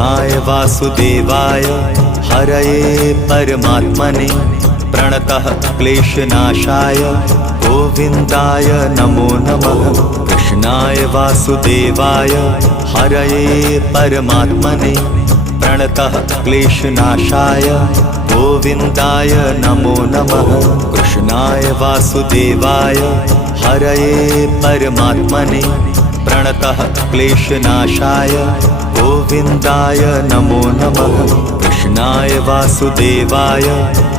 वासुदेवाय हरये परमात्मने प्रणतः क्लेशनाशाय गोविन्दाय नमो नमः। कृष्णाय वासुदेवाय हरये परमात्मने प्रणतः क्लेशनाशाय गोविन्दाय नमो नमः। कृष्णाय वासुदेवाय हरये परमात्मने प्रणतः क्लेशनाशाय गोविन्दाय नमो नमः। कृष्णाय वासुदेवाय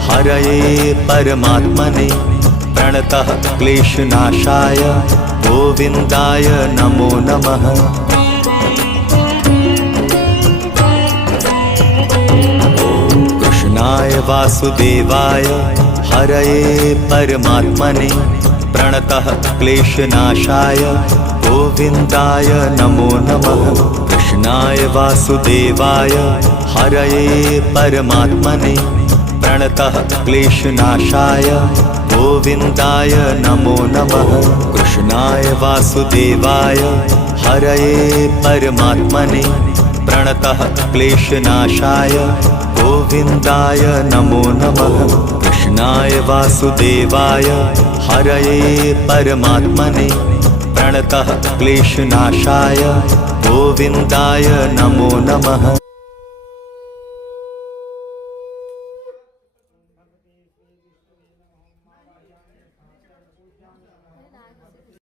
हरये परमात्मने प्रणतः क्लेशनाशाय गोविन्दाय नमो नमः। कृष्णाय वासुदेवाय हरये परमात्मने प्रणतः क्लेशनाशाय गोविन्दाय नमो नमः। कृष्णाय वासुदेवाय हरये परमात्मने प्रणतः क्लेशनाशाय गोविन्दाय नमो नमः। कृष्णाय वासुदेवाय हरये परमात्मने प्रणतः क्लेशनाशाय गोविन्दाय नमो नमः। कृष्णाय वासुदेवाय हरये परमात्मने प्रणतः क्लेशनाशाय गोविन्दाय नमो नमः।